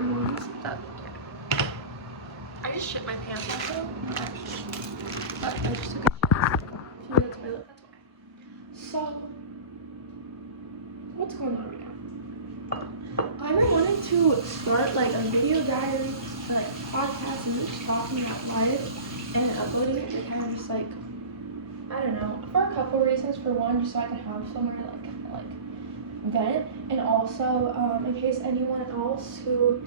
means that I just shit my pants also. But I just took a few minutes to my lip, that's why. So, what's going on right now? I've been wanting to start like a video diary, like a podcast, and just talking about life and uploading it to kind of just like, I don't know, for a couple reasons. For one, just so I can have somewhere to like vent, and also in case anyone else who,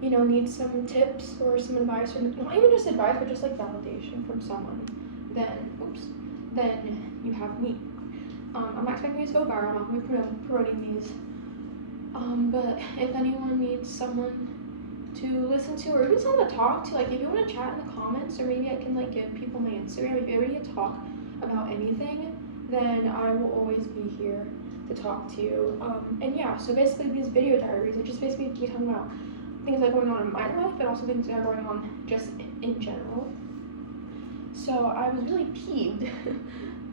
you know, needs some tips or some advice, or not even just advice, but just like validation from someone, then you have me. I'm not expecting these to go viral. I'm not going to be promoting these. But if anyone needs someone to listen to, or even someone to talk to, like if you want to chat in the comments, or maybe I can like give people my Instagram, if you ever need to talk about anything, then I will always be here to talk to you. And yeah, so basically these video diaries are just basically me talking about things that are going on in my life, but also things that are going on just in general. So I was really peeved.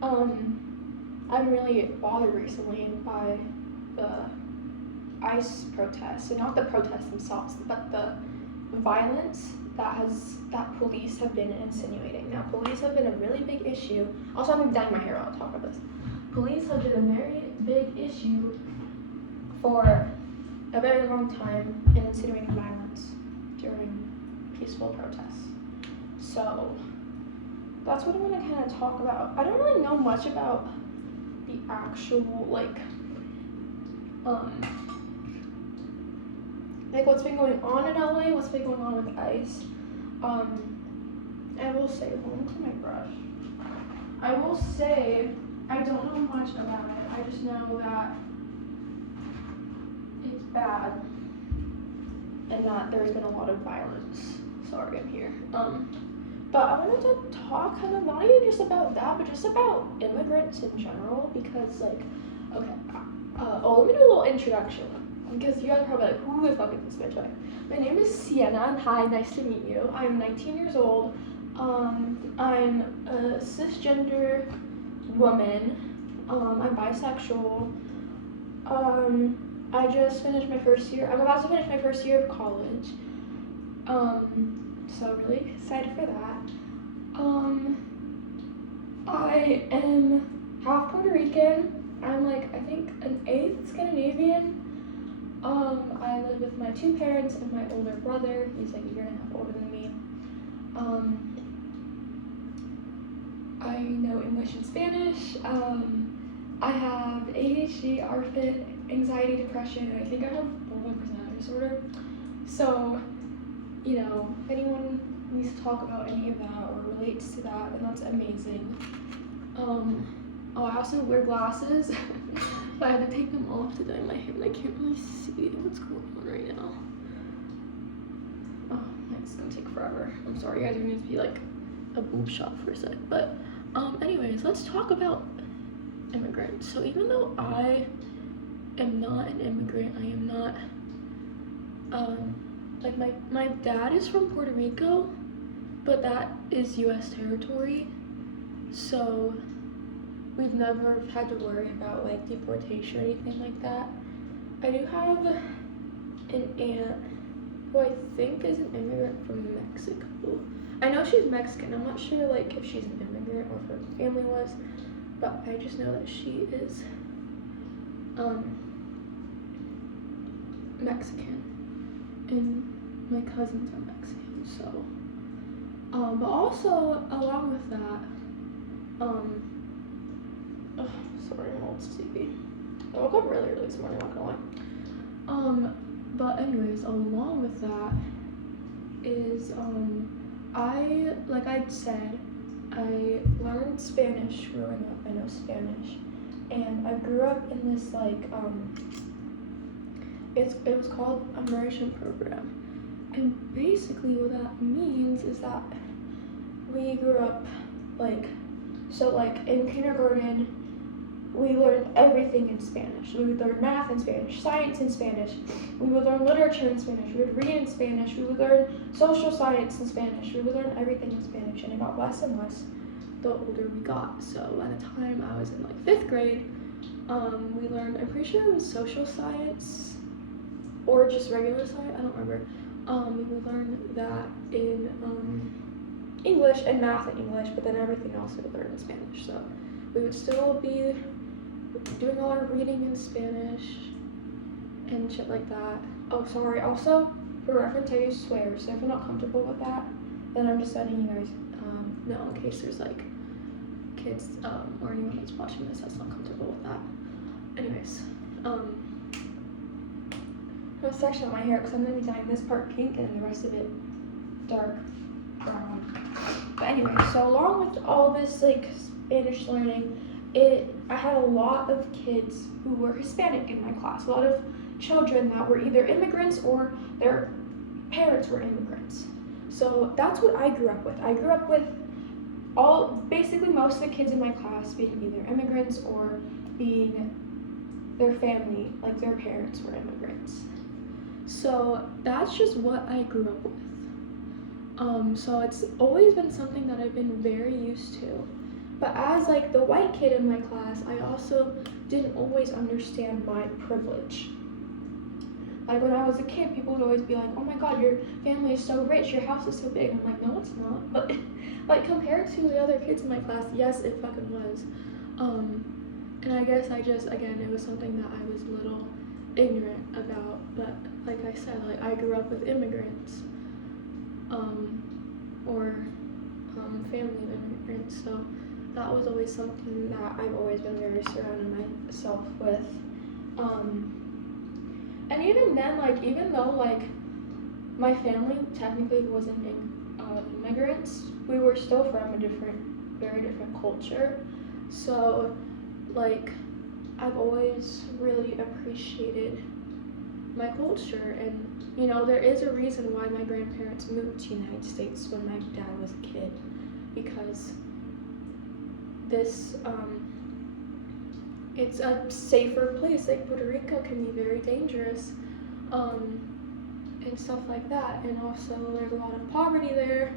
I've been really bothered recently by the ICE protests, and not the protests themselves, but the violence that police have been insinuating. Now, police have been a really big issue. Also, I'm dyeing my hair while I talk about this. Police have been a very big issue for a very long time in insinuating violence during peaceful protests. So that's what I'm going to kind of talk about. I don't really know much about the actual like what's been going on in LA, what's been going on with ICE. I will say, hold on to my brush. I will say I don't know much about it. I just know that it's bad and that there's been a lot of violence. Sorry, I'm here. But I wanted to talk kind of not even just about that, but just about immigrants in general, because like, okay, let me do a little introduction, because you guys are probably like, who the fuck is this bitch? Okay. My name is Sienna, and hi, nice to meet you. I'm 19 years old. I'm a cisgender woman. I'm bisexual. I just finished my first year. I'm about to finish my first year of college. So really excited for that. I am half Puerto Rican. I'm like, I think an eighth Scandinavian. I live with my two parents and my older brother. He's like a year and a half older than me. I know English and Spanish. I have ADHD, ARFID, anxiety, depression, and I think I have borderline personality disorder. So, you know, if anyone needs to talk about any of that or relates to that, then that's amazing. I also wear glasses, but I had to take them off to dye my hair, and I can't really see what's going on right now. Oh, it's gonna take forever. I'm sorry, you guys are gonna be like a boob shot for a sec. But anyways, let's talk about immigrants. So even though I am not an immigrant, I am not like my dad is from Puerto Rico, but that is US territory, so we've never had to worry about like deportation or anything like that. I do have an aunt who I think is an immigrant from Mexico. I know she's Mexican. I'm not sure like if she's an immigrant or if her family was, but I just know that she is Mexican, and my cousins are Mexican. So but also along with that, sorry, I'm old sleepy. I woke up really early this morning, not gonna lie. But anyways, along with that is I, like I said, I learned Spanish growing up. I know Spanish, and I grew up in this like it was called immersion program, and basically what that means is that we grew up like, so like in kindergarten we learned everything in Spanish. We would learn math in Spanish, science in Spanish, we would learn literature in Spanish, we would read in Spanish, we would learn social science in Spanish, we would learn everything in Spanish, and it got less and less the older we got. So by the time I was in like 5th grade, we learned, I'm pretty sure it was social science or just regular science, I don't remember, We would learn that in English and math in English, but then everything else we would learn in Spanish. So we would still be doing all our reading in Spanish and shit like that. Oh, sorry. Also, for reference, I use swears, so if you're not comfortable with that, then I'm just letting you guys know in case there's like kids or anyone that's watching this that's not comfortable with that. Anyways, I'm gonna section up my hair because I'm gonna be dyeing this part pink and the rest of it dark brown. But anyway, so along with all this like Spanish learning, I had a lot of kids who were Hispanic in my class. A lot of children that were either immigrants or their parents were immigrants. So that's what I grew up with. I grew up with basically most of the kids in my class being either immigrants or being their family, like their parents were immigrants. So that's just what I grew up with. So it's always been something that I've been very used to. But as like the white kid in my class, I also didn't always understand my privilege. Like when I was a kid, people would always be like, oh my god, your family is so rich, your house is so big. I'm like, no, it's not. But like compared to the other kids in my class, yes, it fucking was. And I guess again, it was something that I was a little ignorant about. But like I said, like I grew up with immigrants, or family of immigrants. So that was always something that I've always been very surrounding myself with. And even then, like, even though, like, my family technically wasn't immigrants, we were still from a very different culture. So, like, I've always really appreciated my culture. And, you know, there is a reason why my grandparents moved to the United States when my dad was a kid. Because this, it's a safer place. Like Puerto Rico can be very dangerous, and stuff like that. And also there's a lot of poverty there.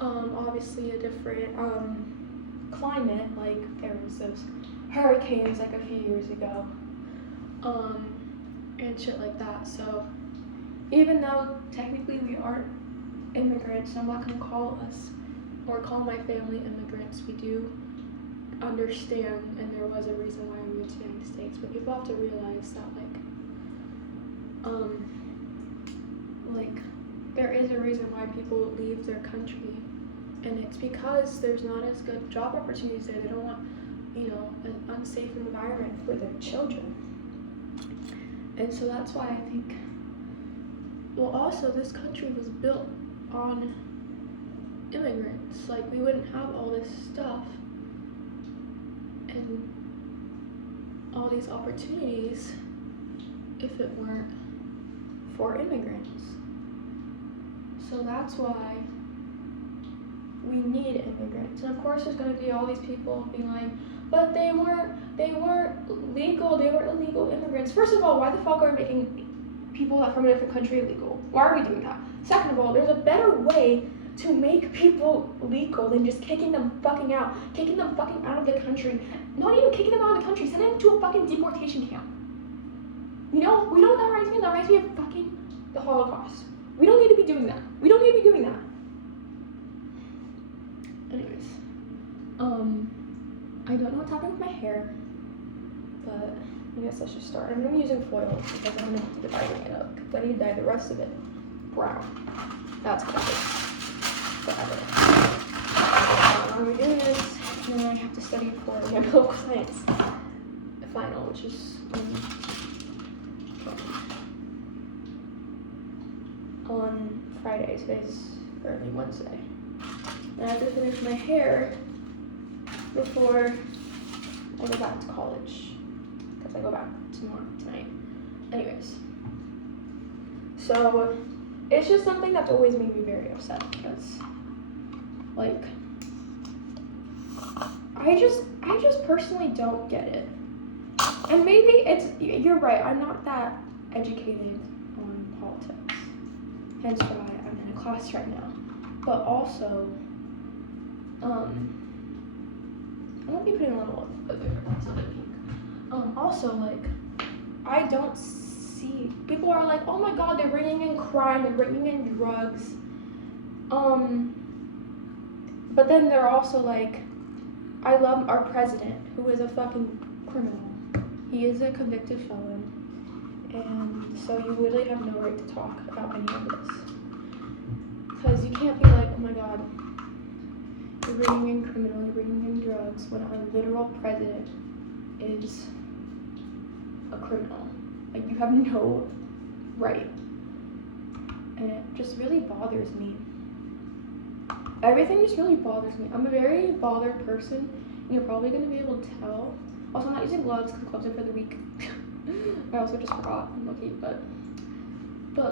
Obviously a different climate. Like there was those hurricanes like a few years ago, and shit like that. So even though technically we aren't immigrants, I'm not gonna call us or call my family immigrants. We do understand, and there was a reason why we moved to the United States, but people have to realize that like there is a reason why people leave their country, and it's because there's not as good job opportunities there. They don't want, you know, an unsafe environment for their children. And so that's why I think, well, also this country was built on immigrants. Like we wouldn't have all this stuff and all these opportunities if it weren't for immigrants. So that's why we need immigrants. And of course there's going to be all these people being like, but they weren't legal, they were illegal immigrants. First of all, why the fuck are we making people that from a different country illegal? Why are we doing that? Second of all, there's a better way to make people legal than just kicking them fucking out of the country. Not even kicking them out of the country, sending them to a fucking deportation camp. You know what that reminds me of? That reminds me of fucking the Holocaust. We don't need to be doing that. Anyways, I don't know what's happening with my hair, but I guess let's just start. I'm gonna be using foil because I'm gonna be dividing it up. Because I need to dye the rest of it brown. That's perfect. Forever. I'm gonna do this, and then I have to study for my political science final, which is on Friday. Today's currently Wednesday. And I have to finish my hair before I go back to college, because I go back tonight. Anyways, so it's just something that's always made me very upset because, like, I just personally don't get it. And maybe you're right, I'm not that educated on politics, hence why I'm in a class right now. But also, I'm gonna be putting a little something pink. Also, like, I don't see, people are like, oh my god, they're bringing in crime, they're bringing in drugs. But then they're also like, I love our president, who is a fucking criminal. He is a convicted felon. And so you literally have no right to talk about any of this. Because you can't be like, oh my god, you're bringing in criminal, you're bringing in drugs, when our literal president is a criminal. Like, you have no right. And it just really bothers me. Everything just really bothers me. I'm a very bothered person, and you're probably going to be able to tell. Also, I'm not using gloves because gloves are for the weak. I also just forgot. I'm lucky, but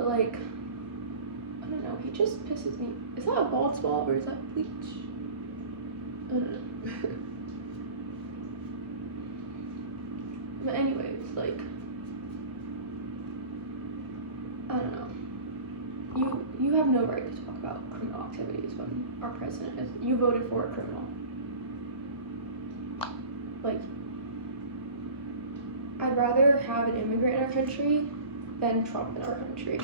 like, I don't know. He just pisses me. Is that a bald spot or is that bleach? I don't know. But anyways, like, I don't know. You have no right to talk about criminal activities when our president is. You voted for a criminal. Like, I'd rather have an immigrant in our country than Trump in our country.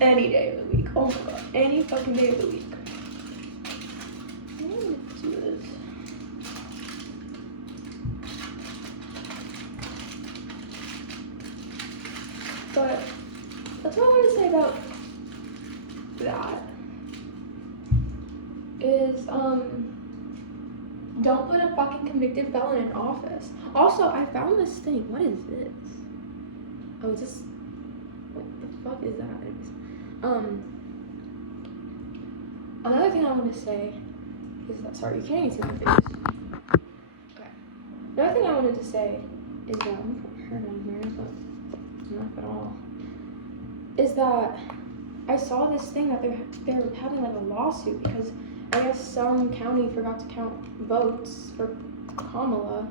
Any day of the week. Oh my god. Any fucking day of the week. I'm gonna do this. But that's what I want to say about that. Is, don't put a fucking convicted felon in office. Also, I found this thing. What is this? Oh, it's just, what the fuck is that? Another thing I want to say is that, sorry, you can't even see my face. Okay. Another thing I wanted to say is, I'm putting my hair down here, but not at all. Is that I saw this thing that they're having like a lawsuit because I guess some county forgot to count votes for Kamala.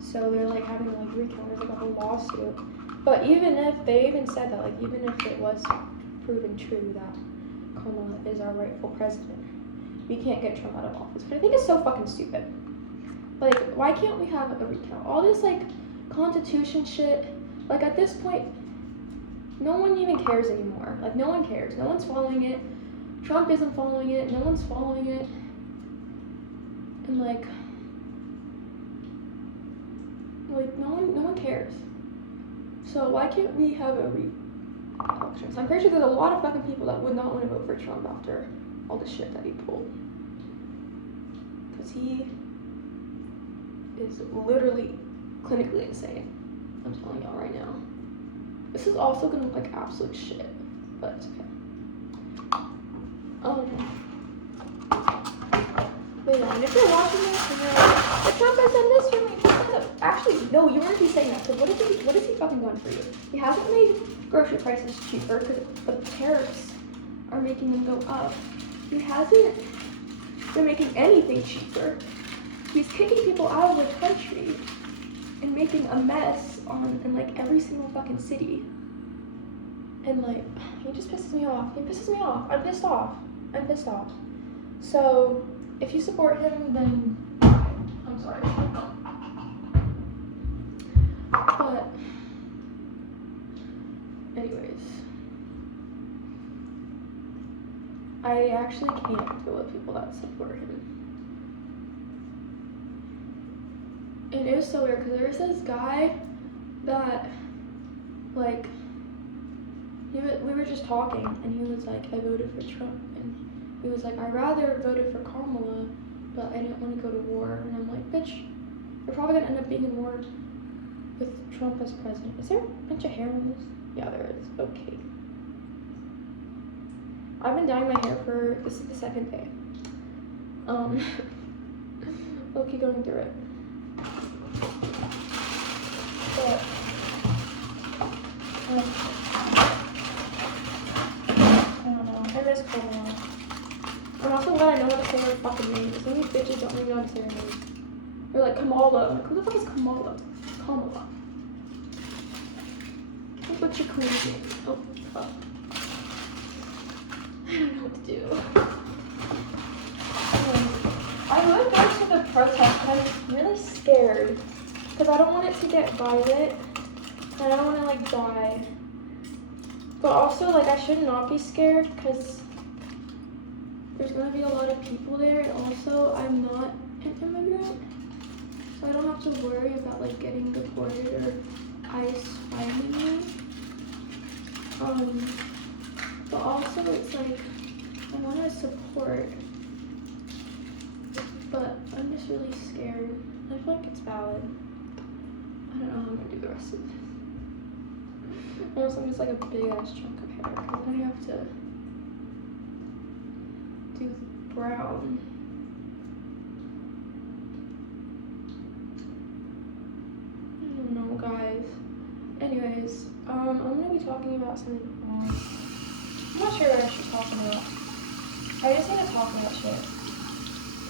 So they're like having like recount. There's like a whole lawsuit. But even if they even said that, like even if it was proven true that Kamala is our rightful president, we can't get Trump out of office. But I think it's so fucking stupid. Like, why can't we have a recount? All this like constitution shit. Like at this point, no one even cares anymore. Like no one cares. No one's following it. Trump isn't following it. No one's following it. And like no one cares. So why can't we have a election? So I'm pretty sure there's a lot of fucking people that would not want to vote for Trump after all the shit that he pulled. Because he is literally clinically insane. I'm telling y'all right now. This is also gonna look like absolute shit, but it's okay. But yeah, and if you're watching this and you're like, the Trump has done this for me, actually, no, you weren't be saying that, because what has he fucking done for you? He hasn't made grocery prices cheaper, because the tariffs are making them go up. He hasn't been making anything cheaper. He's kicking people out of the country and making a mess in like every single fucking city. And like, he just pisses me off. He pisses me off. I'm pissed off. So, if you support him, then I'm sorry. But, anyways, I actually can't deal with people that support him. It is so weird because there's this guy that, like, we were just talking and he was like, I voted for Trump, and he was like, I rather voted for Kamala, but I didn't want to go to war. And I'm like, bitch, you're probably gonna end up being in war with Trump as president. Is there a bunch of hair on this? Yeah, there is. Okay. I've been dyeing my hair this is the second day. We'll keep going through it. But, I don't know. I miss Kamala. I'm also glad I know how to say her fucking name. Some of these bitches don't even know how to say her name. They're like, Kamala. I'm like, who the fuck is Kamala? Kamala. What's your queen name? Oh, fuck. I don't know what to do. I would go to the protest, but I'm really scared because I don't want it to get violet, and I don't want to like die. But also, like, I should not be scared because there's gonna be a lot of people there, and also I'm not an immigrant, so I don't have to worry about like getting deported or ICE finding me. But also it's like I want to support, but I'm just really scared. I feel like it's valid. I don't know how I'm gonna do the rest of this. Also, I'm just like a big ass chunk of hair because I have to do brown. I don't know, guys. Anyways, I'm gonna be talking about something else. I'm not sure what I should talk about. I just need to talk about shit.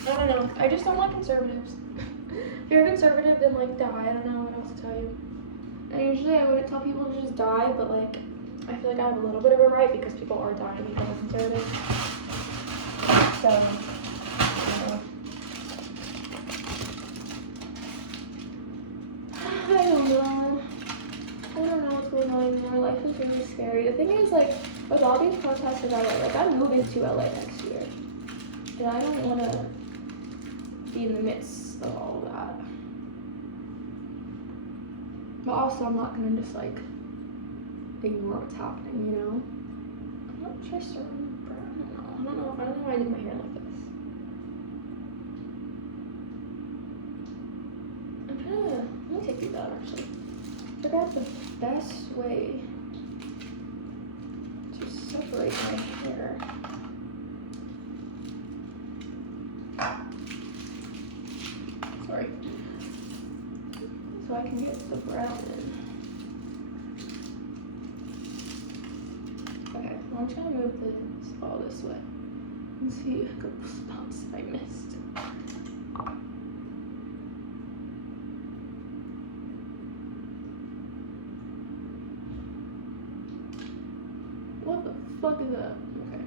I don't know. I just don't like conservatives. If you're a conservative, then like die. I don't know what else to tell you. And usually I wouldn't tell people to just die, but like I feel like I have a little bit of a right because people are dying because of conservatives. So, I don't know. I don't know what's going on anymore. Life is really scary. The thing is, like, with all these protests in LA, like, I'm moving to LA next year. And I don't want to be in the midst of all of that. But also, I'm not going to just, like, ignore what's happening, you know? I'm not sure I still remember. I don't know why I did my hair like this. Let me take these out, actually. I figured out the best way to separate my hair. Sorry. So I can get the brown in. Okay, well, I'm trying to move this all this way and see a couple spots I missed. What the fuck is that? Okay.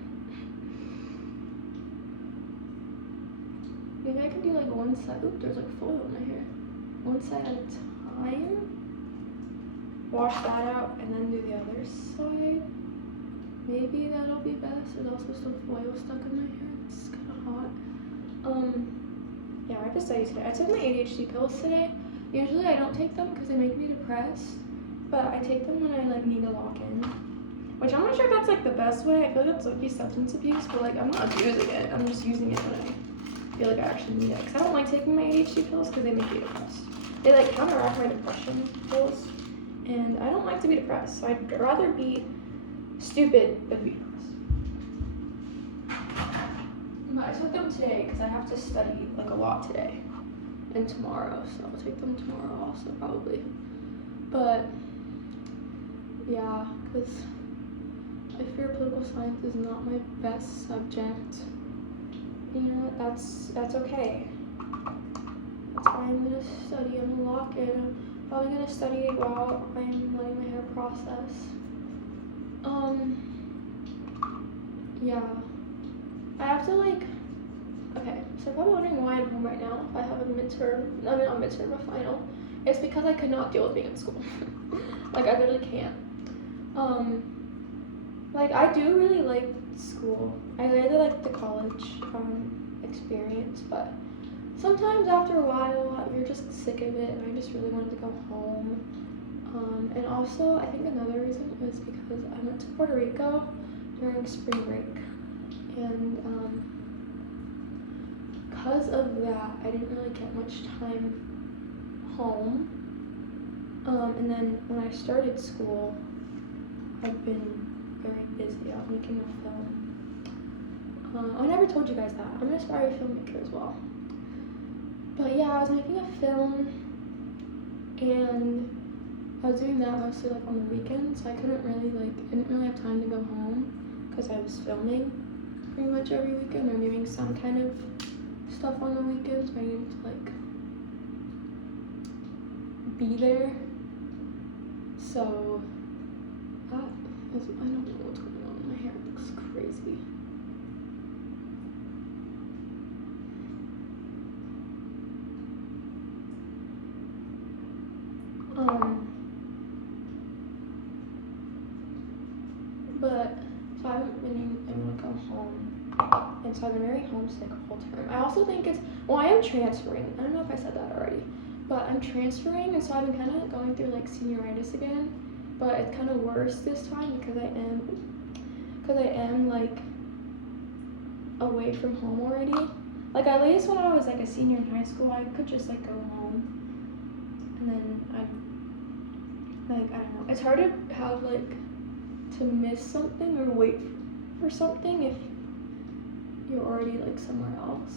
Maybe I can do like one side. Oop, there's like foil in my hair. One side at a time. Wash that out and then do the other side. Maybe that'll be best. There's also still foil stuck in my hair. It's kind of hot. Yeah, I have to study today. I took my ADHD pills today. Usually I don't take them because they make me depressed, but I take them when I like need to lock in. Which I'm not sure if that's like the best way. I feel like that's like substance abuse, but like I'm not abusing it. I'm just using it when I feel like I actually need it. Because I don't like taking my ADHD pills because they make me depressed. They like counteract my depression pills, and I don't like to be depressed. So I'd rather be stupid than be depressed. But I took them today because I have to study like a lot today and tomorrow, so I'll take them tomorrow also probably. But yeah, because I fear political science is not my best subject. You know what? That's okay. That's why I'm gonna study. I'm gonna lock in. I'm probably gonna study while I'm letting my hair process. Yeah. I have to like. Okay, so you're probably wondering why I'm home right now. If I have a midterm, I mean not midterm, a final. It's because I could not deal with being in school. Like I literally can't. Like I do really like school. I really like the college experience, but sometimes after a while you're just sick of it, and I just really wanted to go home. And also I think another reason was because I went to Puerto Rico during spring break, and because of that I didn't really get much time home. And then when I started school, I've been very busy. I'm making a film. I never told you guys that. I'm an aspiring filmmaker as well. But yeah, I was making a film, and I was doing that mostly like on the weekends. So I couldn't really I didn't really have time to go home because I was filming pretty much every weekend or doing some kind of stuff on the weekends. But I needed to like be there. So that is, I don't know what's going on. My hair looks crazy. so I've been very homesick the whole term. I also think I am transferring. I don't know if I said that already, but I'm transferring, and so I've been kind of going through like senioritis again, but it's kind of worse this time because I am like away from home already. Like at least when I was like a senior in high school, I could just like go home, and then I don't know. It's hard to have like to miss something or wait for something if you're already like somewhere else.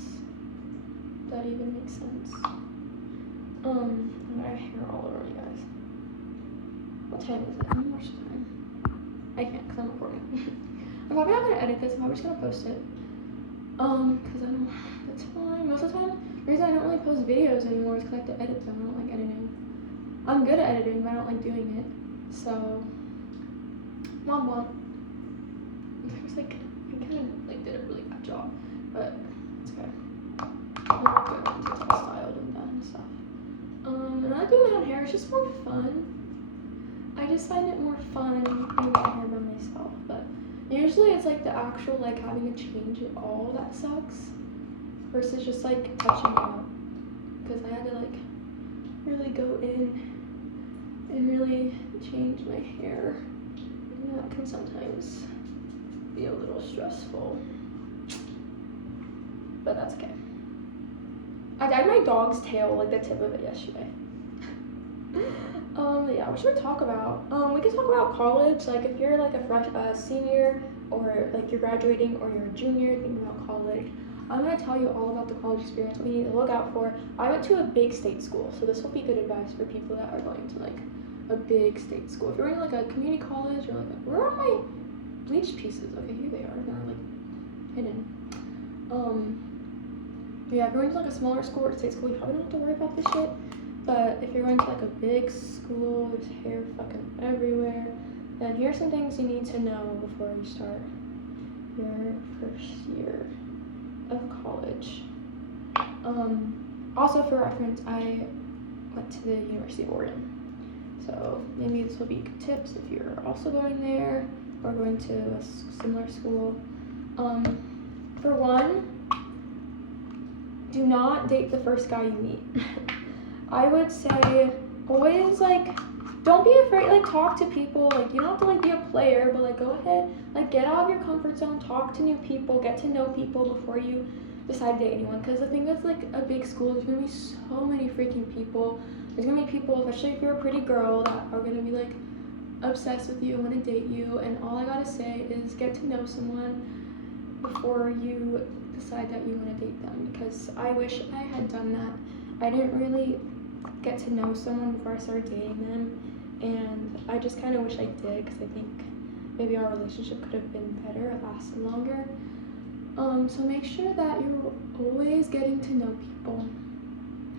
If that even makes sense. I have hair all over you guys. What time is it? How much time? I can't because I'm recording. I'm probably not gonna edit this. I'm probably just gonna post it. Because I don't have the time. Most of the time, the reason I don't really post videos anymore is because I have to edit them. I don't like editing. I'm good at editing, but I don't like doing it. So, womp. I kind of like did a really bad job, but it's okay. I'm not good once it's all styled and done and stuff. And I like doing my own hair. It's just more fun. I just find it more fun doing my hair by myself, but usually it's like the actual like having to change it all that sucks, versus just like touching it up, because I had to like really go in and really change my hair, and that can sometimes be a little stressful, but that's okay. I dyed my dog's tail, like the tip of it, yesterday. Yeah, what should we talk about? We can talk about college, like if you're like a senior, or like you're graduating, or you're a junior thinking about college. I'm going to tell you all about the college experience, what you need to look out for. I went to a big state school, so this will be good advice for people that are going to like a big state school. If you're going to like a community college, or like, where are my bleach pieces? Okay, here they are. They're like hidden. Yeah, if you're going to like a smaller school or state school, you probably don't have to worry about this shit. But if you're going to like a big school, there's hair fucking everywhere, then here's some things you need to know before you start your first year of college. Also for reference, I went to the University of Oregon, so maybe this will be good tips if you're also going there or going to a similar school. For one, do not date the first guy you meet. I would say always like, don't be afraid, like talk to people, like you don't have to like be a player, but like go ahead, like get out of your comfort zone, talk to new people, get to know people before you decide to date anyone. Because the thing with like a big school, there's gonna be so many freaking people. There's gonna be people, especially if you're a pretty girl, that are gonna be like obsessed with you, want to date you, and all I gotta say is get to know someone before you decide that you want to date them, because I wish I had done that. I didn't really get to know someone before I started dating them, and I just kind of wish I did, because I think maybe our relationship could have been better, it lasted longer. So make sure that you're always getting to know people.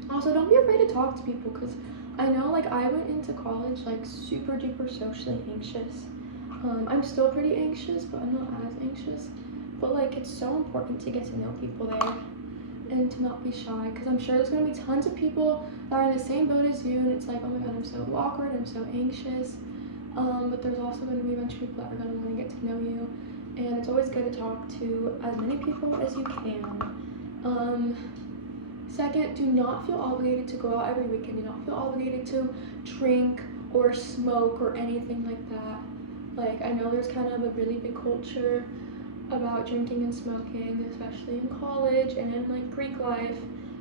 Also, don't be afraid to talk to people, because I know like I went into college like super duper socially anxious. I'm still pretty anxious, but I'm not as anxious. But like it's so important to get to know people there and to not be shy, because I'm sure there's going to be tons of people that are in the same boat as you, and it's like, oh my god, I'm so awkward, I'm so anxious. But there's also going to be a bunch of people that are going to want to get to know you, and it's always good to talk to as many people as you can. Second, do not feel obligated to go out every weekend. Do not feel obligated to drink or smoke or anything like that. Like, I know there's kind of a really big culture about drinking and smoking, especially in college and in like Greek life,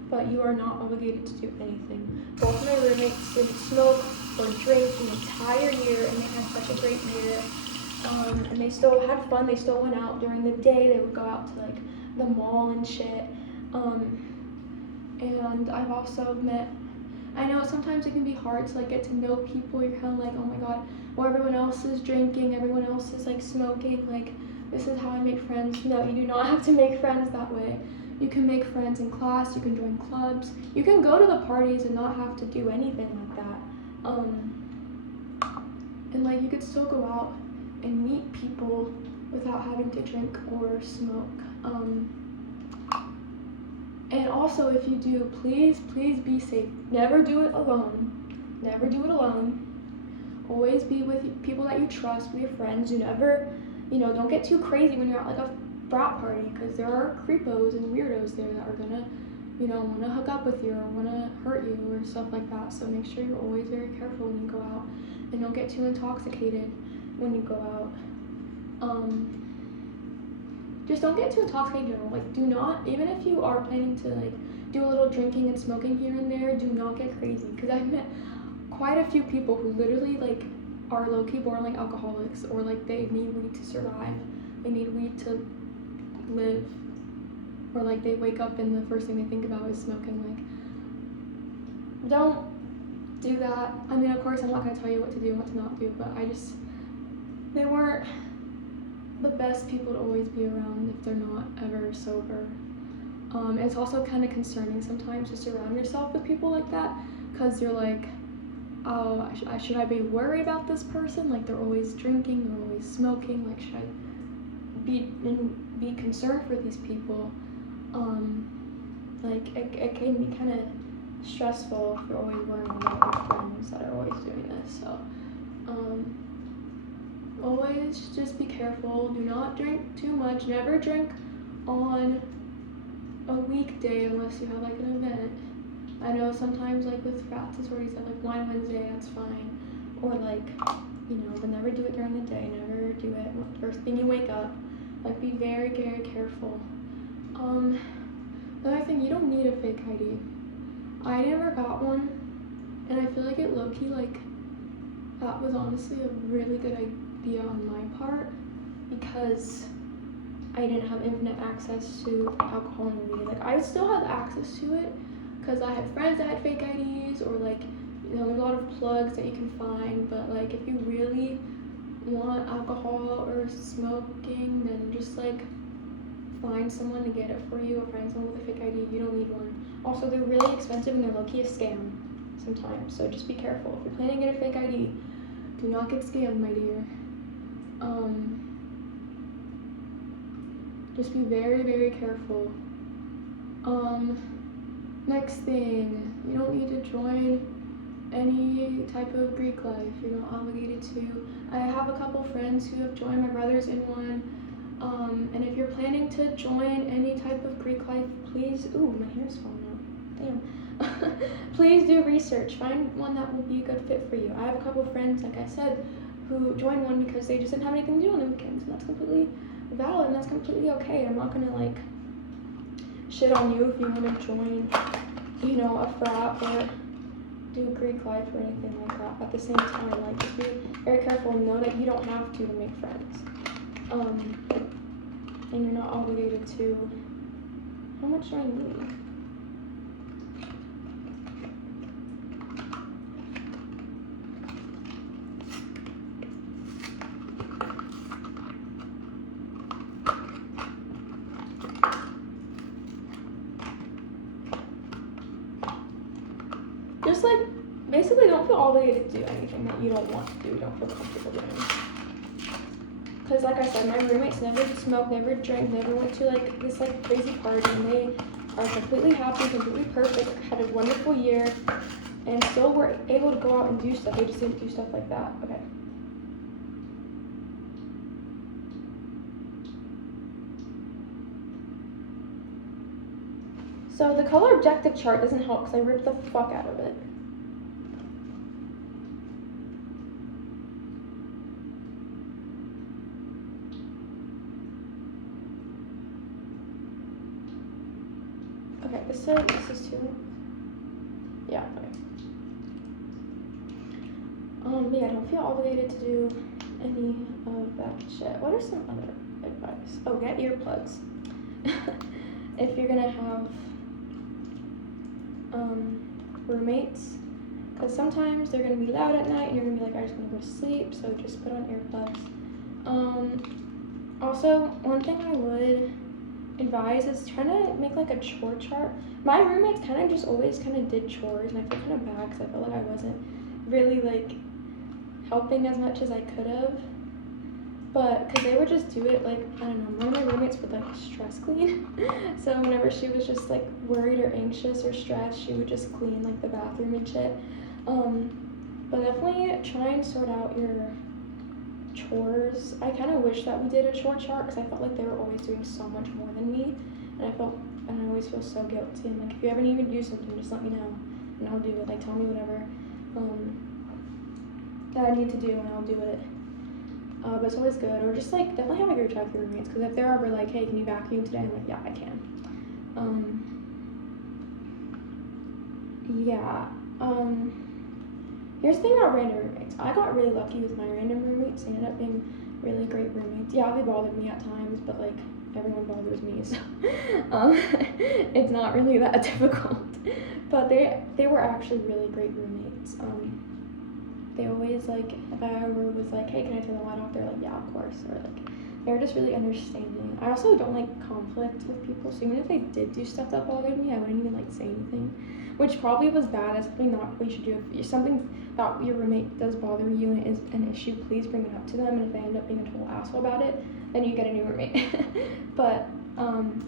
but you are not obligated to do anything. Both of my roommates didn't smoke or drink the entire year, and they had such a great year. And they still had fun. They still went out during the day. They would go out to like the mall and shit. And I've also met, I know sometimes it can be hard to like get to know people. You're kind of like, oh my god, well everyone else is drinking, everyone else is like smoking, like this is how I make friends. No, you do not have to make friends that way. You can make friends in class, you can join clubs, you can go to the parties and not have to do anything like that. And like you could still go out and meet people without having to drink or smoke. And also, if you do, please be safe. Never do it alone. Never do it alone. Always be with people that you trust, with your friends. You never, don't get too crazy when you're at like a frat party, because there are creepos and weirdos there that are gonna, want to hook up with you or want to hurt you or stuff like that. So make sure you're always very careful when you go out, and don't get too intoxicated when you go out. Just don't get too intoxicated in general. Like, do not, even if you are planning to like do a little drinking and smoking here and there, do not get crazy, because I've met quite a few people who literally like are low-key borderline alcoholics, or like they need weed to survive, they need weed to live, or like they wake up and the first thing they think about is smoking. Like, don't do that. I mean, of course I'm not going to tell you what to do and what to not do, but they weren't the best people to always be around if they're not ever sober. It's also kind of concerning sometimes to surround yourself with people like that, because you're like, oh, should I be worried about this person? Like, they're always drinking, they're always smoking. Like, should I be concerned for these people? Like, it can be kind of stressful if you're always worrying about your friends that are always doing this. So, always just be careful. Do not drink too much. Never drink on a weekday unless you have like an event. I know sometimes like with frats and sororities have like Wine Wednesday, that's fine. Or like, but never do it during the day. Never do it first thing you wake up. Like, be very, very careful. Another thing, you don't need a fake ID. I never got one, and I feel like it low-key, like, that was honestly a really good idea on my part, because I didn't have infinite access to alcohol and weed. Like, I still have access to it, because I had friends that had fake IDs, or like, there's a lot of plugs that you can find, but like, if you really want alcohol or smoking, then just like find someone to get it for you, or find someone with a fake ID. You don't need one. Also, they're really expensive and they're low-key a scam sometimes, so just be careful. If you're planning to get a fake ID, do not get scammed, my dear. Just be very, very careful. Next thing, you don't need to join any type of Greek life. You're not obligated to. I have a couple friends who have joined. My brother's in one. And if you're planning to join any type of Greek life, please, my hair's falling out. Damn. Please do research. Find one that will be a good fit for you. I have a couple friends, like I said, who joined one because they just didn't have anything to do on the weekends, and that's completely valid, and that's completely okay. I'm not gonna like shit on you if you want to join, a frat or do Greek life or anything like that. At the same time, like, just be very careful and know that you don't have to make friends. And you're not obligated to. How much do I need? Just like, basically don't feel obligated to do anything that you don't want to do, don't feel comfortable doing. Because like I said, my roommates never smoked, never drank, never went to like this like crazy party, and they are completely happy, completely perfect, had a wonderful year, and still were able to go out and do stuff. They just didn't do stuff like that. Okay. So the color objective chart doesn't help because I ripped the fuck out of it. Okay, this is too. Yeah, okay. But yeah, don't feel obligated to do any of that shit. What are some other advice? Oh, get earplugs. If you're gonna have roommates, because sometimes they're gonna be loud at night and you're gonna be like, I just wanna go to sleep, so just put on earplugs. Also, one thing I would advise is trying to make like a chore chart. My roommates kind of just always kind of did chores, and I feel kind of bad because I felt like I wasn't really like helping as much as I could have. But because they would just do it, like, I don't know, one of my roommates would like stress clean. So whenever she was just like worried or anxious or stressed, she would just clean like the bathroom and shit. But definitely try and sort out your chores, I kind of wish that we did a chore chart because I felt like they were always doing so much more than me, and I always feel so guilty. I'm like, if you ever need me to do something, just let me know, and I'll do it. Like, tell me whatever that I need to do, and I'll do it. But it's always good. Or just like definitely have a group chat with your roommates, because if they're ever like, hey, can you vacuum today? I'm like, yeah, I can. Yeah. Here's the thing about random roommates. I got really lucky with my random roommates. They ended up being really great roommates. Yeah, they bothered me at times, but like everyone bothers me, so it's not really that difficult. But they were actually really great roommates. They always like, if I ever was like, hey, can I turn the light off? They're like, yeah, of course. Or like, they're just really understanding. I also don't like conflict with people, so even if they did do stuff that bothered me, I wouldn't even like say anything, which probably was bad. That's probably not what you should do. If something that your roommate does bother you and it is an issue, please bring it up to them, and if they end up being a total asshole about it, then you get a new roommate. But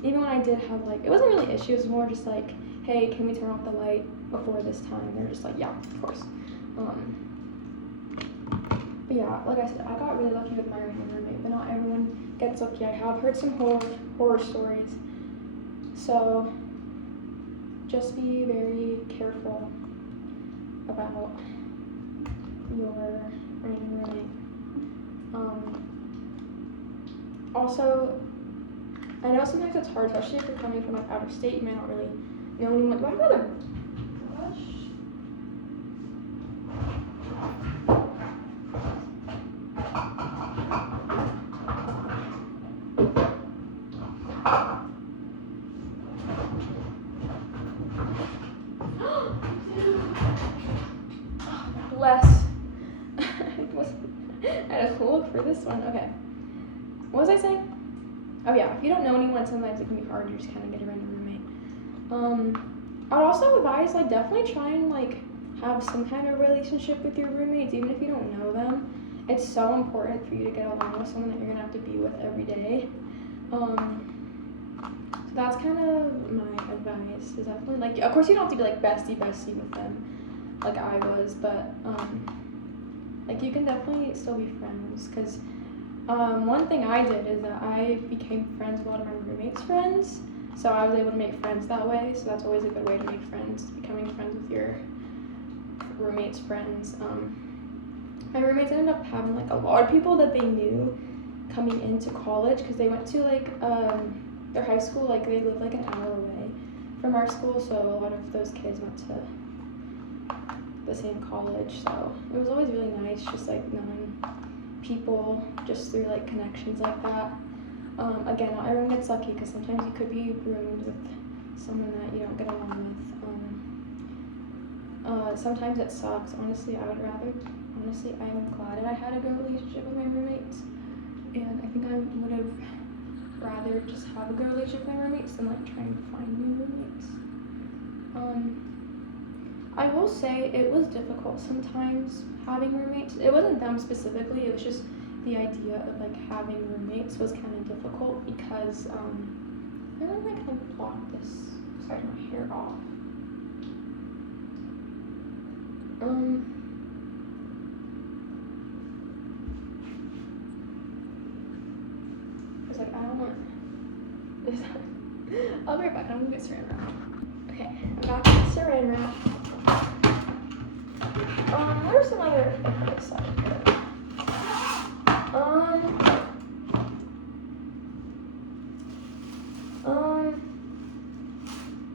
even when I did have like, it wasn't really an issue, it was more just like, hey, can we turn off the light before this time? They're just like, yeah, of course. But yeah, like I said, I got really lucky with my roommate, but not everyone gets lucky. I have heard some horror stories, so just be very careful about your random roommate. Also, I know sometimes it's hard, especially if you're coming from like out of state. You may not really know anyone. Do I have another brush? Less. I had to look for this one. Okay. What was I saying? Oh yeah, if you don't know anyone, sometimes it can be hard to just kind of get a random roommate. I would also advise like definitely try and like have some kind of relationship with your roommates, even if you don't know them. It's so important for you to get along with someone that you're gonna have to be with every day. So that's kind of my advice. Is definitely like, of course you don't have to be like bestie with them, like I was, but like you can definitely still be friends. Cause one thing I did is that I became friends with a lot of my roommates' friends, so I was able to make friends that way. So that's always a good way to make friends, becoming friends with your roommates' friends. My roommates ended up having like a lot of people that they knew coming into college, because they went to like their high school, like they lived like an hour away from our school, so a lot of those kids went to the same college. So it was always really nice just like knowing people just through like connections like that. Again, not everyone gets lucky, because sometimes you could be roomed with someone that you don't get along with. Sometimes it sucks. Honestly, I'm glad I had a good relationship with my roommates, and I think I would have rather just have a good relationship with my roommates than like trying to find new roommates. I will say it was difficult sometimes having roommates. It wasn't them specifically, it was just the idea of like having roommates was kind of difficult, because I don't think I can block this side of my hair off. It's like, I don't want this. I'll be right back. I'm gonna get saran wrap. Okay, I'm back with saran wrap. What are some other things I could?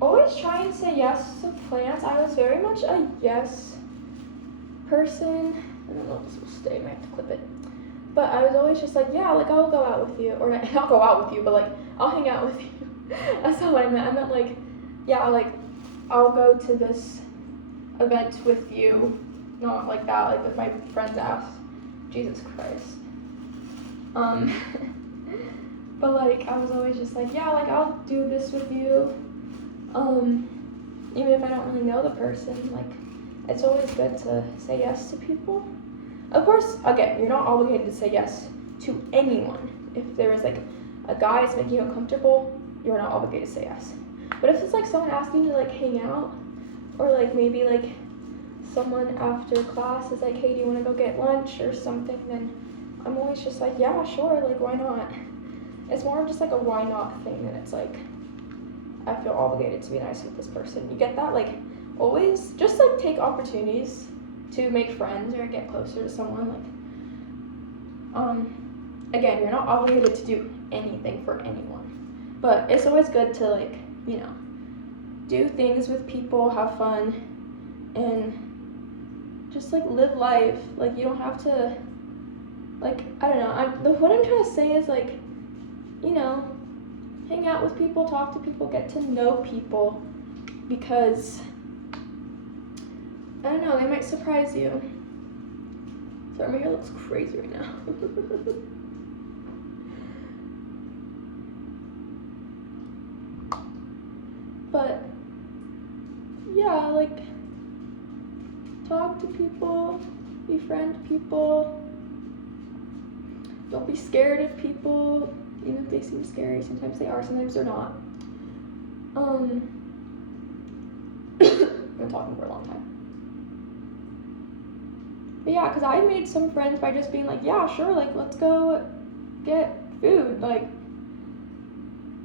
Always try and say yes to plans. I was very much a yes person. I don't know if this will stay. I might have to clip it. But I was always just like, yeah, like I'll go out with you, or not go out with you, but like I'll hang out with you. That's not what I meant. I meant like, yeah, like I'll go to this event with you, not like that, like with my friend's ass. Jesus Christ. But like I was always just like, yeah, like I'll do this with you. Even if I don't really know the person, like it's always good to say yes to people. Of course, again, you're not obligated to say yes to anyone. If there is like a guy that's making you uncomfortable, you're not obligated to say yes. But if it's like someone asking you to like hang out, or like maybe like someone after class is like, hey, do you want to go get lunch or something, then I'm always just like, yeah, sure, like, why not? It's more of just like a why not thing, and it's like, I feel obligated to be nice with this person. You get that? Like, always just like take opportunities to make friends or get closer to someone. Like, again, you're not obligated to do anything for anyone, but it's always good to, like, you know, do things with people, have fun, and just like live life. Like, you don't have to, like, I don't know. What I'm trying to say is, like, you know, hang out with people, talk to people, get to know people, because I don't know, they might surprise you. Sorry, my hair looks crazy right now. But yeah, like, talk to people, befriend people, don't be scared of people, even if they seem scary. Sometimes they are, sometimes they're not. I've been talking for a long time. But yeah, because I made some friends by just being like, yeah, sure, like, let's go get food, like,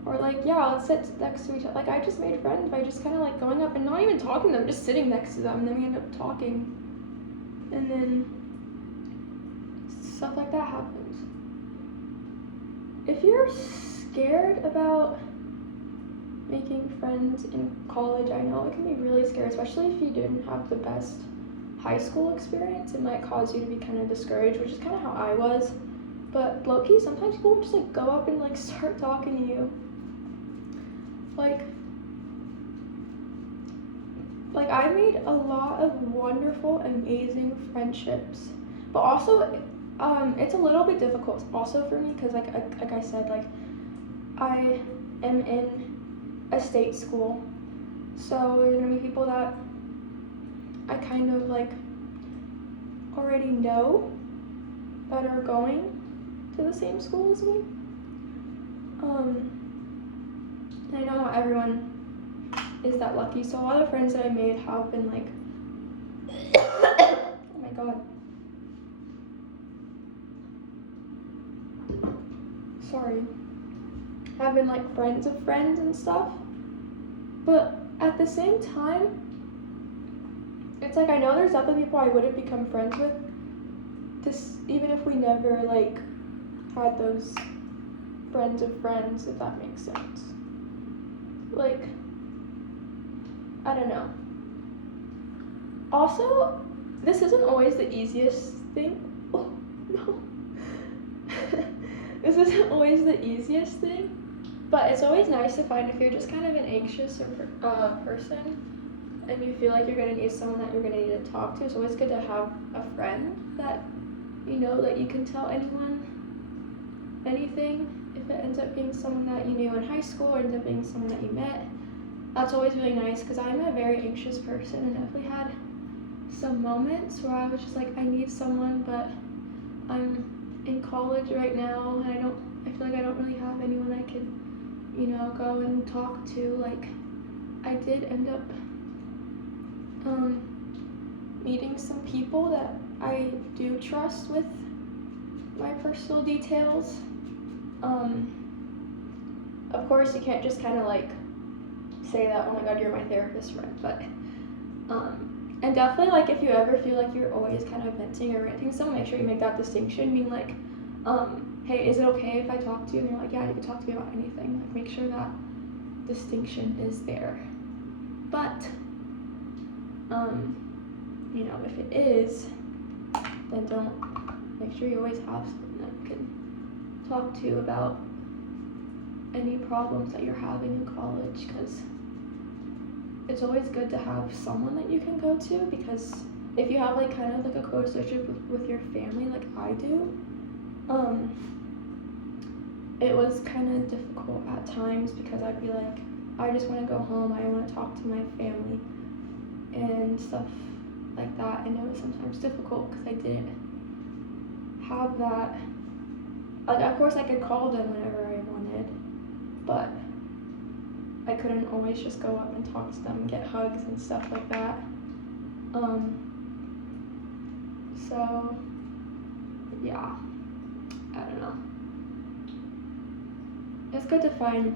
or like, yeah, let's sit next to each other. Like, I just made friends by just kind of like going up and not even talking to them, just sitting next to them, and then we end up talking, and then stuff like that happens. If you're scared about making friends in college, I know it can be really scary, especially if you didn't have the best high school experience. It might cause you to be kind of discouraged, which is kind of how I was. But low-key, sometimes people just like go up and like start talking to you. Like I made a lot of wonderful, amazing friendships, but also it's a little bit difficult also for me, because like I said, like, I am in a state school, so there's gonna be people that I kind of like already know that are going to the same school as me. And I know not everyone is that lucky, so a lot of friends that I made have been like oh my god, sorry, have been like friends of friends and stuff, but at the same time, it's like I know there's other people I would have become friends with, this even if we never like had those friends of friends, if that makes sense. Like, I don't know. Also, this isn't always the easiest thing. Oh no. This isn't always the easiest thing, but it's always nice to find, if you're just kind of an anxious person and you feel like you're gonna need someone that you're gonna need to talk to, it's always good to have a friend that you know that you can tell anyone anything. If it ends up being someone that you knew in high school or ends up being someone that you met, that's always really nice, because I'm a very anxious person and definitely had some moments where I was just like, I need someone, but I'm in college right now and I feel like I don't really have anyone I could, you know, go and talk to. Like, I did end up meeting some people that I do trust with my personal details. Of course, you can't just kind of like say that, oh my god, you're my therapist friend, but and definitely, like, if you ever feel like you're always kind of venting or ranting to someone, make sure you make that distinction, being like, hey, is it okay if I talk to you? And you're like, yeah, you can talk to me about anything. Like, make sure that distinction is there. But you know, if it is, then make sure you always have someone that you can talk to about any problems that you're having in college, because it's always good to have someone that you can go to, because if you have like kind of like a close relationship with your family like I do, it was kind of difficult at times, because I'd be like, I just want to go home, I want to talk to my family and stuff like that, and it was sometimes difficult because I didn't have that. Like, of course I could call them whenever I wanted, but I couldn't always just go up and talk to them and get hugs and stuff like that. So yeah, it's good to find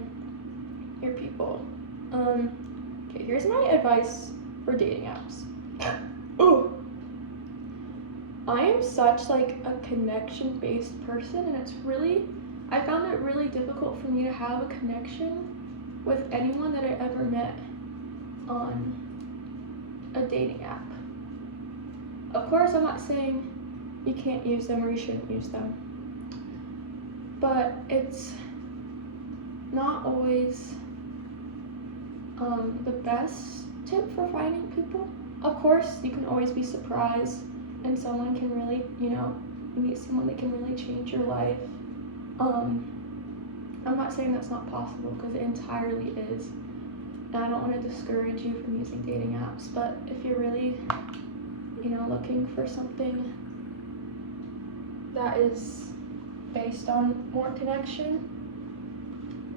your people. Okay, here's my advice for dating apps. Ooh. I am such like a connection-based person, and I found it really difficult for me to have a connection with anyone that I ever met on a dating app. Of course, I'm not saying you can't use them or you shouldn't use them, but it's not always the best tip for finding people. Of course, you can always be surprised, and someone can really, you meet someone that can really change your life. I'm not saying that's not possible, because it entirely is. And I don't want to discourage you from using dating apps, but if you're really, looking for something that is based on more connection,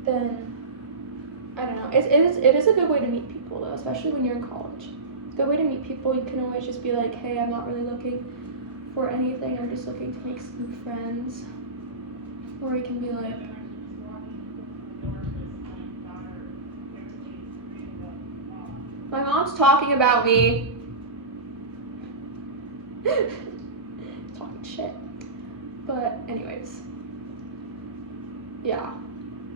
then I don't know. It is a good way to meet people, though, especially when you're in college. It's a good way to meet people. You can always just be like, hey, I'm not really looking for anything. I'm just looking to make some friends. Or you can be like, my mom's talking about me. Talking shit. But anyways, yeah.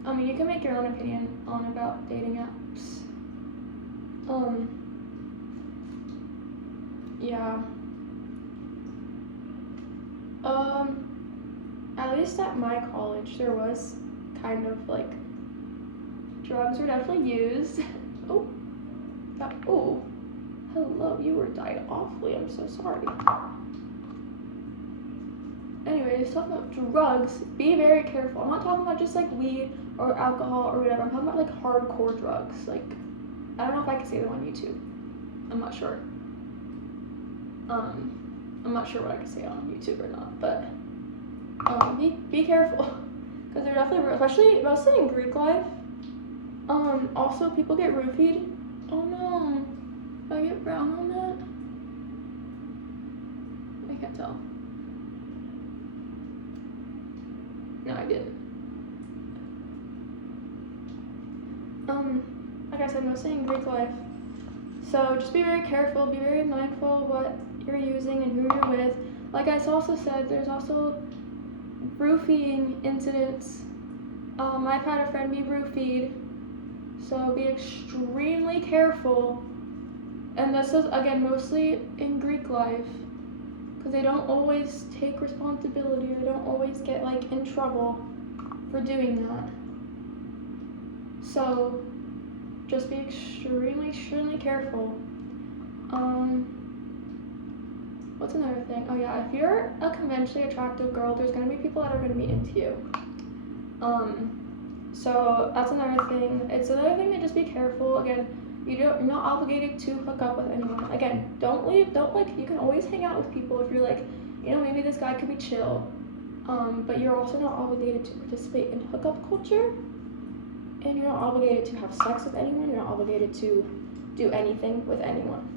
I mean, you can make your own opinion about dating apps. Yeah. At least at my college, there was kind of like, drugs were definitely used. Oh, hello, you were died awfully, I'm so sorry. Anyways, talking about drugs, be very careful. I'm not talking about just like weed or alcohol or whatever. I'm talking about like hardcore drugs. Like, I don't know if I can say them on YouTube. I'm not sure. I'm not sure what I can say on YouTube or not, but be careful, because they're definitely, especially mostly in Greek life. Also people get roofied. Oh no, did I get brown on that? I can't tell. No, I didn't. Like I said, mostly in Greek life. So just be very careful, be very mindful of what you're using and who you're with. Like I also said, there's also roofing incidents. I've had a friend be roofied, so be extremely careful. And this is, again, mostly in Greek life, because they don't always take responsibility, or don't always get like in trouble for doing that. So just be extremely careful. What's another thing? Oh yeah, if you're a conventionally attractive girl, there's gonna be people that are gonna be into you. So that's another thing. It's another thing to just be careful. Again, you're not obligated to hook up with anyone. Again, don't you can always hang out with people if you're like, maybe this guy could be chill. But you're also not obligated to participate in hookup culture. And you're not obligated to have sex with anyone. You're not obligated to do anything with anyone.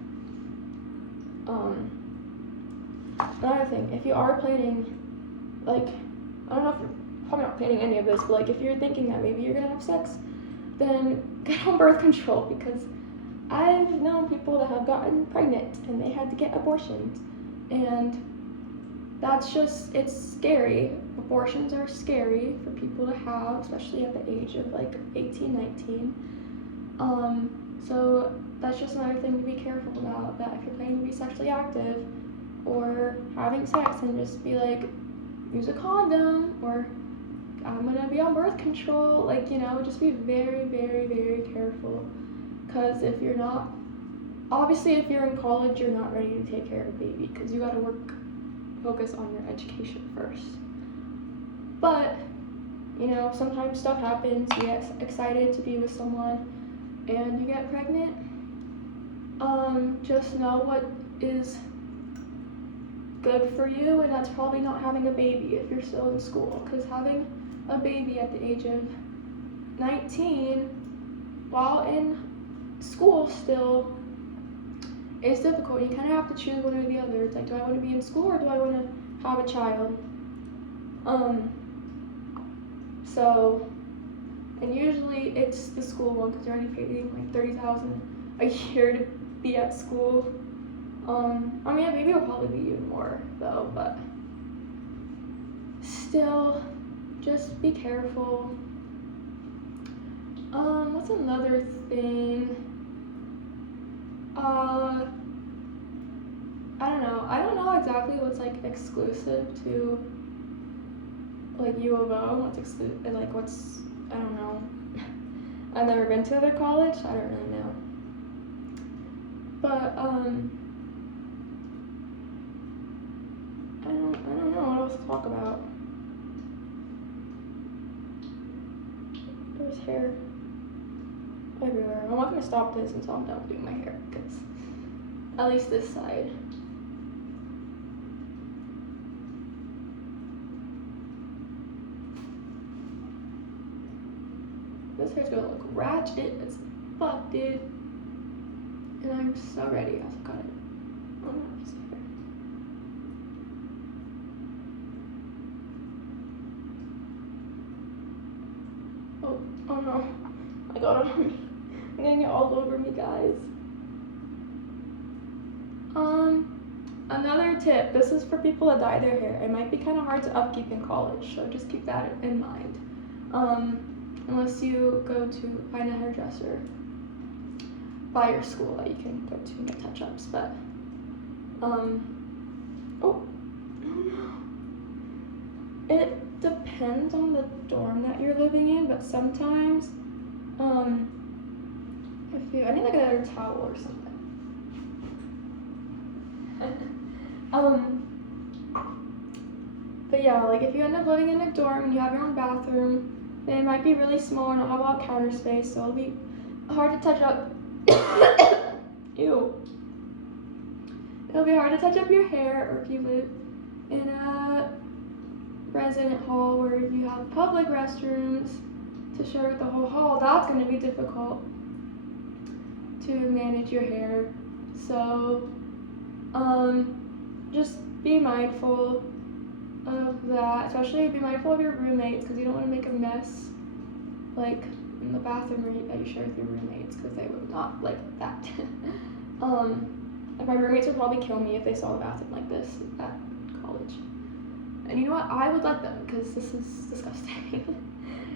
Another thing, if you are planning, like, I don't know if you're probably not planning any of this, but like if you're thinking that maybe you're gonna have sex, then get on birth control, because I've known people that have gotten pregnant and they had to get abortions, and that's just, it's scary. Abortions are scary for people to have, especially at the age of like 18, 19. So that's just another thing to be careful about, that if you're planning to be sexually active or having sex, and just be like, use a condom, or I'm gonna be on birth control, like, just be very careful. Because if you're not, obviously if you're in college, you're not ready to take care of a baby, because you gotta focus on your education first. But, sometimes stuff happens, you get excited to be with someone, and you get pregnant. Just know what is good for you, and that's probably not having a baby if you're still in school, because having a baby at the age of 19 while in school still is difficult. You kind of have to choose one or the other. It's like, do I want to be in school, or do I want to have a child? So and usually it's the school one because you're only paying like $30,000 a year to be at school. I mean, maybe it'll probably be even more though, but still, just be careful. What's another thing? I don't know. I don't know exactly what's like exclusive to like U of O. What's exclusive? Like what's, I don't know. I've never been to other college. I don't really know. But I don't know what else to talk about. There's hair everywhere. I'm not gonna stop this until I'm done doing my hair, because at least this side. This hair's gonna look ratchet as fuck, dude. And I'm so ready. I also got it on my piece of hair. Oh no. I got it on me. I'm getting it all over me, guys. Another tip. This is for people that dye their hair. It might be kind of hard to upkeep in college, so just keep that in mind. Unless you go to find a hairdresser by your school that you can go to and get touch-ups, but oh no, it depends on the dorm that you're living in, but sometimes if you, I need like another towel or something. But yeah, like if you end up living in a dorm and you have your own bathroom, then it might be really small and not have a lot of counter space, so it'll be hard to touch up. Ew. It'll be hard to touch up your hair, or if you live in a resident hall where you have public restrooms to share with the whole hall, that's going to be difficult to manage your hair. So, just be mindful of that, especially be mindful of your roommates, because you don't want to make a mess like in the bathroom that you share with your roommates, because they would not like that. Like my roommates would probably kill me if they saw the bathroom like this at college. And you know what? I would let them, because this is disgusting.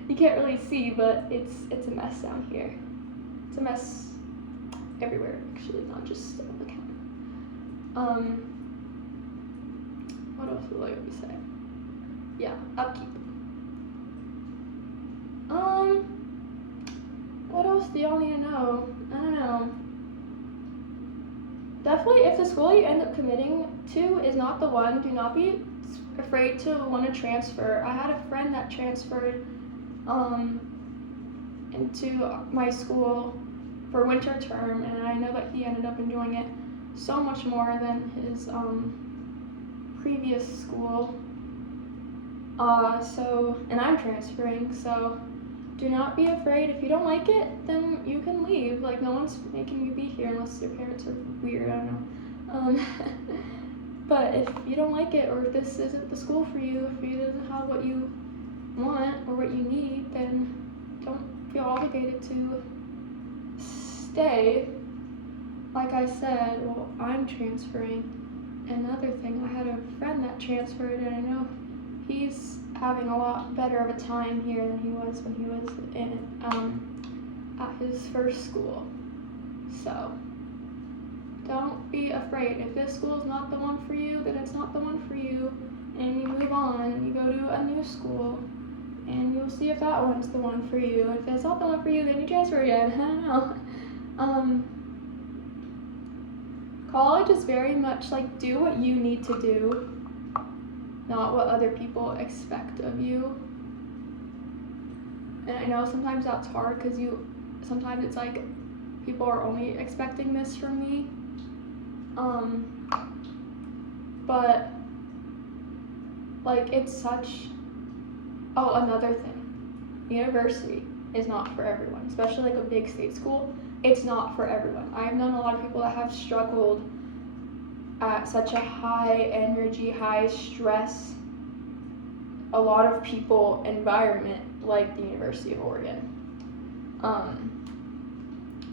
You can't really see, but it's a mess down here. It's a mess everywhere, actually, not just on the counter. What else would I say? Yeah, upkeep. What else do y'all need to know? I don't know. Definitely, if the school you end up committing to is not the one, do not be afraid to want to transfer. I had a friend that transferred into my school for winter term, and I know that he ended up enjoying it so much more than his previous school. And I'm transferring, so do not be afraid. If you don't like it, then you can leave. Like, no one's making you be here unless your parents are weird, I don't know. But if you don't like it, or if this isn't the school for you, if it doesn't have what you want or what you need, then don't feel obligated to stay. Like I said, well, I'm transferring. Another thing, I had a friend that transferred, and I know he's having a lot better of a time here than he was when he was in at his first school. So don't be afraid. If this school is not the one for you, then it's not the one for you, and you move on and you go to a new school, and you'll see if that one's the one for you. If it's not the one for you, then you transfer again. I don't know. College is very much like, do what you need to do, not what other people expect of you. And I know sometimes that's hard, because sometimes it's like people are only expecting this from me. But like, it's such, another thing, university is not for everyone, especially like a big state school. It's not for everyone. I've known a lot of people that have struggled at such a high energy, high stress a lot of people environment like the University of Oregon.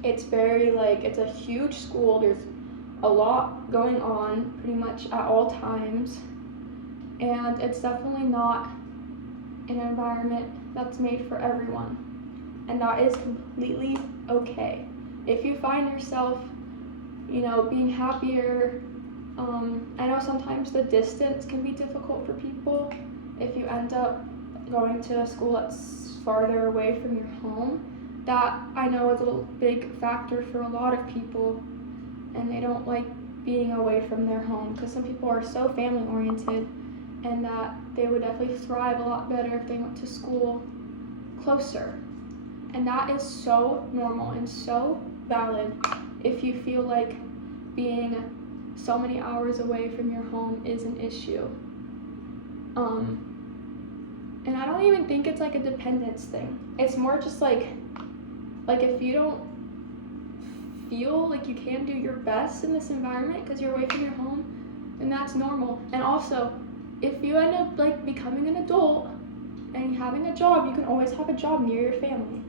It's very like, it's a huge school. There's a lot going on pretty much at all times, and it's definitely not an environment that's made for everyone, and that is completely okay. If you find yourself, being happier, I know sometimes the distance can be difficult for people. If you end up going to a school that's farther away from your home, that I know is a big factor for a lot of people, and they don't like being away from their home, because some people are so family oriented, and that they would definitely thrive a lot better if they went to school closer. And that is so normal and so valid if you feel like being so many hours away from your home is an issue. And I don't even think it's like a dependence thing. It's more just like if you don't feel like you can do your best in this environment because you're away from your home, then that's normal. And also, if you end up like becoming an adult and having a job, you can always have a job near your family.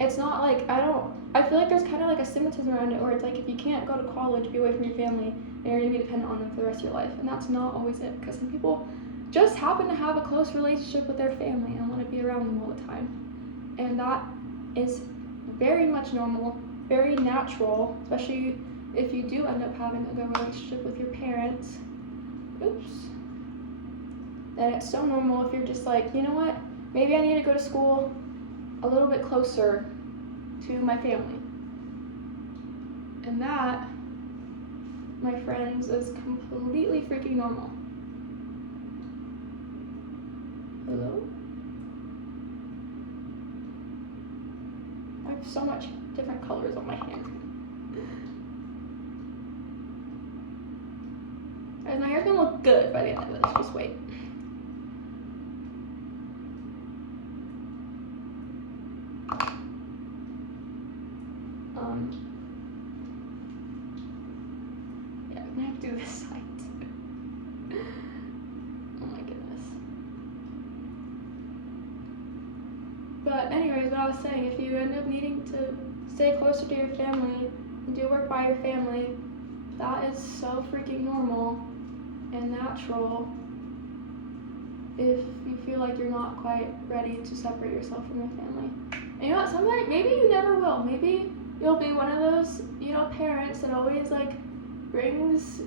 It's not like, I feel like there's kind of like a stigmatism around it where it's like, if you can't go to college, be away from your family, and you're gonna be dependent on them for the rest of your life. And that's not always it, because some people just happen to have a close relationship with their family and want to be around them all the time. And that is very much normal, very natural, especially if you do end up having a good relationship with your parents. Oops. Then it's so normal if you're just like, you know what, maybe I need to go to school a little bit closer to my family. And that, my friends, is completely freaking normal. Hello? I have so much different colors on my hand. Guys, my hair's gonna look good by the end of this, just wait. Yeah, I'm gonna have to do this side too. Oh my goodness. But anyways, what I was saying, if you end up needing to stay closer to your family and do work by your family, that is so freaking normal and natural if you feel like you're not quite ready to separate yourself from your family. And you know what, somebody, maybe you never will. Maybe you'll be one of those, parents that always like brings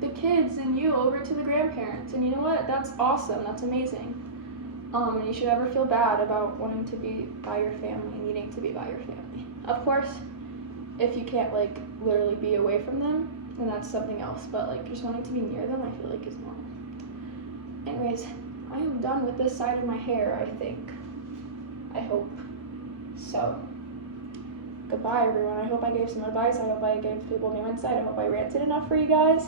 the kids and you over to the grandparents. And you know what, that's awesome, that's amazing. And you should never feel bad about wanting to be by your family, needing to be by your family. Of course, if you can't like literally be away from them, then that's something else. But like just wanting to be near them, I feel like is normal. Anyways, I am done with this side of my hair, I think. I hope. So, goodbye everyone. I hope I gave some advice. I hope I gave people new insight. I hope I ranted enough for you guys.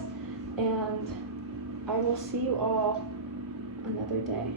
And I will see you all another day.